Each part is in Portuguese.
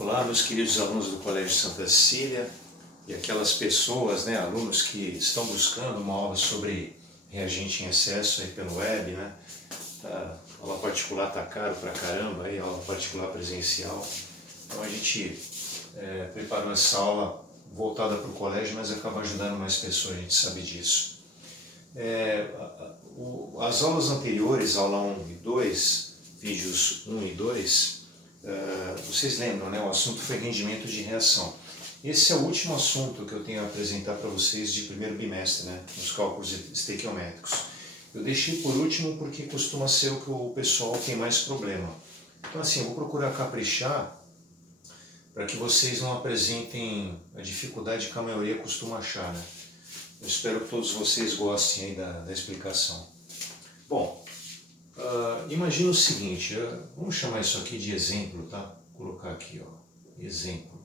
Olá, meus queridos alunos do Colégio Santa Cecília e aquelas pessoas, alunos que estão buscando uma aula sobre reagente em excesso aí pelo web, A aula particular está caro pra caramba, aí, aula particular presencial. Então a gente preparou essa aula voltada para o colégio, mas acaba ajudando mais pessoas, a gente sabe disso. As aulas anteriores, aula 1 e 2, vídeos 1 e 2, vocês lembram, o assunto foi rendimento de reação. Esse é o último assunto que eu tenho a apresentar para vocês de primeiro bimestre, nos cálculos estequiométricos. Eu deixei por último porque costuma ser o que o pessoal tem mais problema. Então assim, eu vou procurar caprichar para que vocês não apresentem a dificuldade que a maioria costuma achar, Eu espero que todos vocês gostem aí da explicação. Bom, imagina o seguinte, vamos chamar isso aqui de exemplo, tá? Vou colocar aqui, exemplo.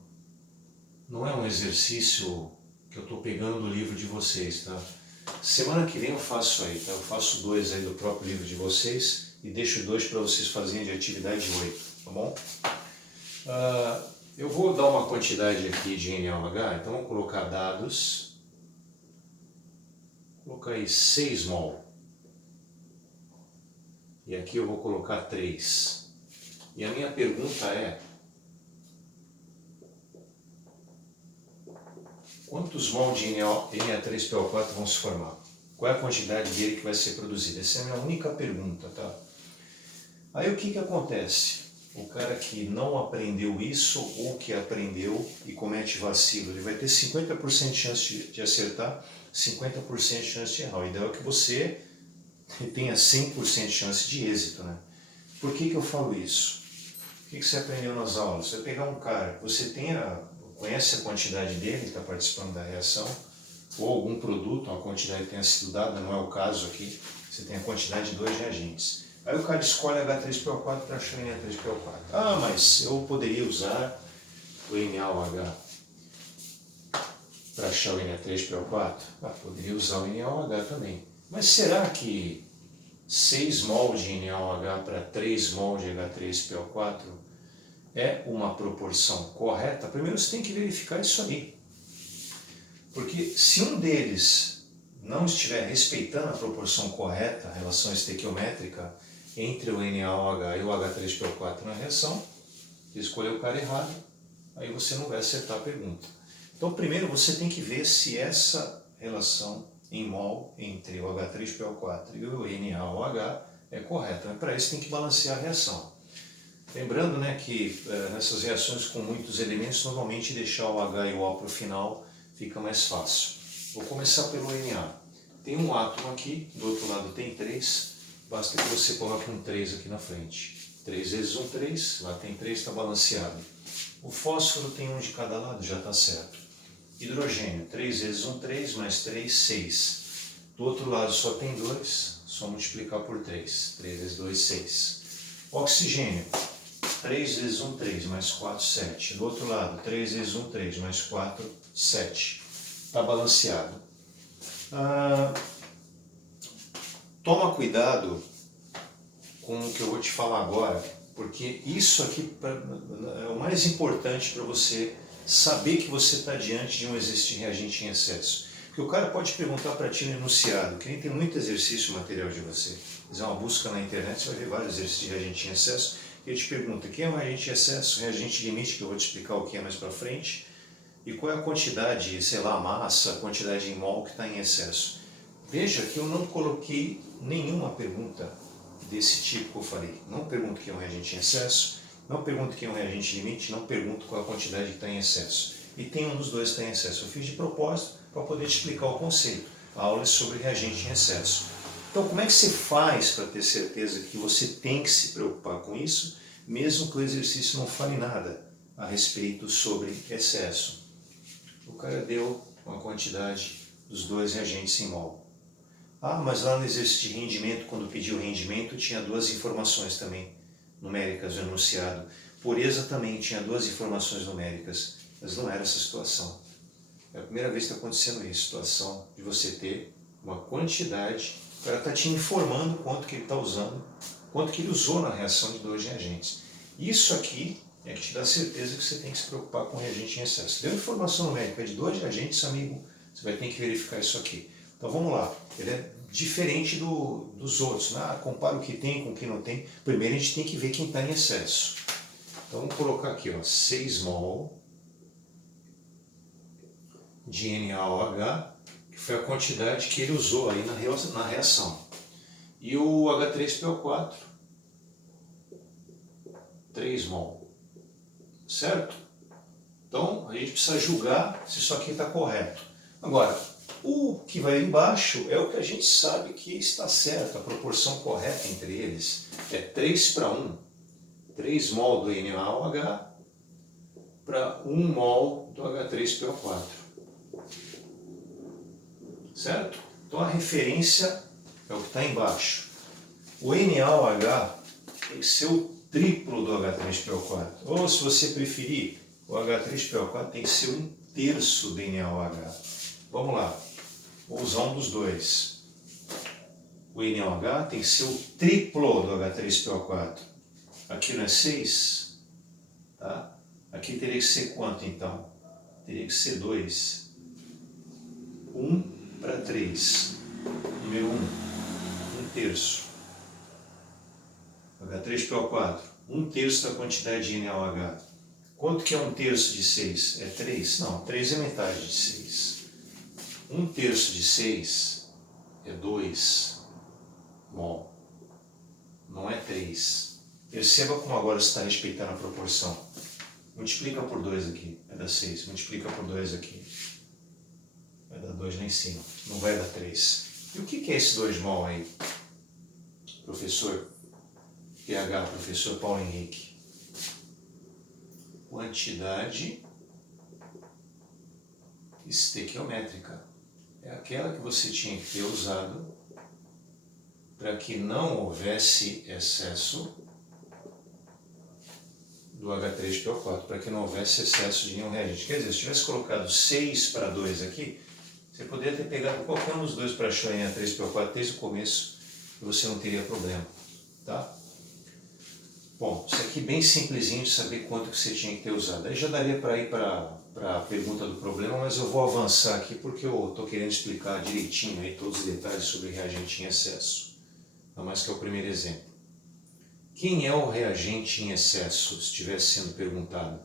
Não é um exercício que eu estou pegando do livro de vocês, tá? Semana que vem eu faço aí, tá? Eu faço 2 aí do próprio livro de vocês e deixo 2 para vocês fazerem de atividade 8, tá bom? Eu vou dar uma quantidade aqui de NaOH, então vou colocar dados, vou colocar aí 6 mol. E aqui eu vou colocar 3. E a minha pergunta é: quantos mol de Na3PO4 vão se formar? Qual é a quantidade dele que vai ser produzida? Essa é a minha única pergunta, tá? Aí o que acontece? O cara que não aprendeu isso ou que aprendeu e comete vacilo, ele vai ter 50% de chance de acertar, 50% de chance de errar. O ideal é que você tenha 100% de chance de êxito, Por que eu falo isso? O que você aprendeu nas aulas? Você vai pegar um cara que você conhece a quantidade dele que está participando da reação, ou algum produto, uma quantidade que tenha sido dada, não é o caso aqui, você tem a quantidade de 2 reagentes. Aí o cara escolhe H3PO4 para achar o Na3PO4. Ah, mas eu poderia usar o NaOH para achar o Na3PO4? Poderia usar o NaOH também. Mas será que 6 mol de NaOH para 3 mol de H3PO4 é uma proporção correta? Primeiro você tem que verificar isso aí. Porque se um deles não estiver respeitando a proporção correta, a relação estequiométrica entre o NaOH e o H3PO4 na reação, você escolheu o cara errado, aí você não vai acertar a pergunta. Então primeiro você tem que ver se essa relação em mol entre o H3PO4 e o NaOH é correta. Mas para isso tem que balancear a reação. Lembrando que nessas reações com muitos elementos, normalmente deixar o H e o O para o final fica mais fácil. Vou começar pelo Na. Tem um átomo aqui, do outro lado tem 3, basta que você coloque um 3 aqui na frente. 3 vezes 1, 3, lá tem 3, está balanceado. O fósforo tem 1 de cada lado, já está certo. Hidrogênio, 3 vezes 1, 3, mais 3, 6. Do outro lado só tem 2, só multiplicar por 3. 3 vezes 2, 6. Oxigênio, 3 vezes 1, 3, mais 4, 7. Do outro lado, 3 vezes 1, 3, mais 4, 7. Está balanceado. Toma cuidado com o que eu vou te falar agora, porque isso aqui é o mais importante para você saber que você está diante de um exercício de reagente em excesso. Porque o cara pode perguntar para ti no enunciado, que nem tem muito exercício material de você. Fizer uma busca na internet, você vai ver vários exercícios de reagente em excesso, e ele te pergunta: quem é um reagente em excesso, reagente limite, que eu vou te explicar o que é mais para frente, e qual é a quantidade, a massa, a quantidade em mol que está em excesso. Veja que eu não coloquei nenhuma pergunta desse tipo que eu falei. Não pergunto quem é um reagente em excesso, não pergunto quem é um reagente limite, não pergunto qual é a quantidade que está em excesso. E tem um dos dois que está em excesso. Eu fiz de propósito para poder te explicar o conceito. A aula é sobre reagente em excesso. Então, como é que você faz para ter certeza que você tem que se preocupar com isso, mesmo que o exercício não fale nada a respeito sobre excesso? O cara deu uma quantidade dos 2 reagentes em mol. Mas lá no exercício de rendimento, quando pediu rendimento, tinha 2 informações também numéricas no enunciado. Pureza também tinha 2 informações numéricas, mas não era essa situação. É a primeira vez que está acontecendo isso, situação de você ter uma quantidade, o cara está te informando quanto que ele está usando, quanto que ele usou na reação de 2 reagentes. Isso aqui é que te dá certeza que você tem que se preocupar com reagente em excesso. Deu informação numérica de 2 reagentes, amigo, você vai ter que verificar isso aqui. Então vamos lá, ele é diferente dos outros, né? Compara o que tem com o que não tem. Primeiro a gente tem que ver quem está em excesso. Então vamos colocar aqui, ó, 6 mol de NaOH, que foi a quantidade que ele usou aí na reação. E o H3PO4, 3 mol, certo? Então a gente precisa julgar se isso aqui está correto. Agora, o que vai embaixo é o que a gente sabe que está certo, a proporção correta entre eles é 3:1. 3 mol do NaOH para 1 mol do H3PO4. Certo? Então a referência é o que está embaixo. O NaOH tem que ser o triplo do H3PO4. Ou, se você preferir, o H3PO4 tem que ser 1/3 do NaOH. Vamos lá. Vou usar um dos dois. O NaOH tem que ser o triplo do H3PO4. Aqui não é 6? Tá? Aqui teria que ser quanto então? Teria que ser 2. 1:3. Número 1. 1/3. H3PO4. 1/3 da quantidade de NaOH. Quanto que é 1/3 de 6? É 3? Não, 3 é metade de 6. 1/3 de 6 é 2 mol. Não é 3. Perceba como agora você está respeitando a proporção. Multiplica por 2 aqui, vai dar 6. Multiplica por 2 aqui, vai dar 2 lá em cima. Não vai dar 3. E o que é esse 2 mol aí? Professor PH, professor Paulo Henrique. Quantidade estequiométrica. É aquela que você tinha que ter usado para que não houvesse excesso do H3PO4, para que não houvesse excesso de nenhum reagente. Quer dizer, se tivesse colocado 6:2 aqui, você poderia ter pegado qualquer um dos dois para achar em H3PO4 desde o começo e você não teria problema, tá? Bom, isso aqui bem simplesinho de saber quanto que você tinha que ter usado. Aí já daria para ir para a pergunta do problema, mas eu vou avançar aqui porque eu estou querendo explicar direitinho aí todos os detalhes sobre reagente em excesso. Não mais que é o primeiro exemplo. Quem é o reagente em excesso, se estivesse sendo perguntado?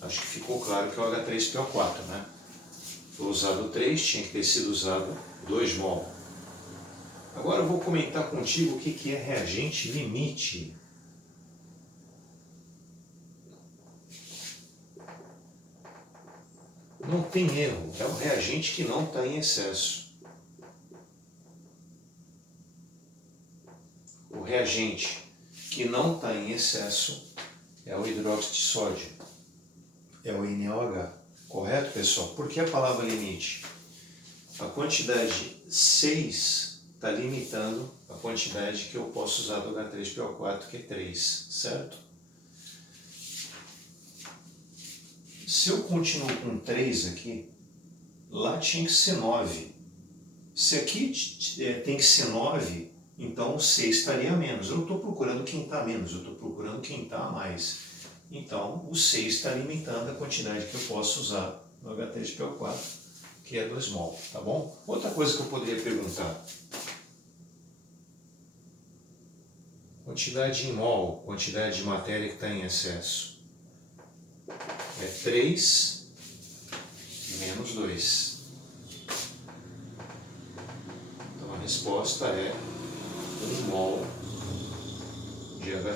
Acho que ficou claro que é o H3PO4, né? Foi usado 3, tinha que ter sido usado 2 mol. Agora eu vou comentar contigo o que é reagente limite. Não tem erro, é o reagente que não está em excesso. O reagente que não está em excesso é o hidróxido de sódio, é o NaOH. Correto, pessoal? Por que a palavra limite? A quantidade 6 está limitando a quantidade que eu posso usar do H3PO4, que é 3, certo? Se eu continuo com 3 aqui, lá tinha que ser 9. Se aqui tem que ser 9, então o 6 estaria a menos. Eu não estou procurando quem está a menos, eu estou procurando quem está a mais. Então o 6 está limitando a quantidade que eu posso usar no H3PO4, que é 2 mol, tá bom? Outra coisa que eu poderia perguntar. Quantidade em mol, quantidade de matéria que está em excesso. É 3 menos 2. Então a resposta é 1 mol de H3.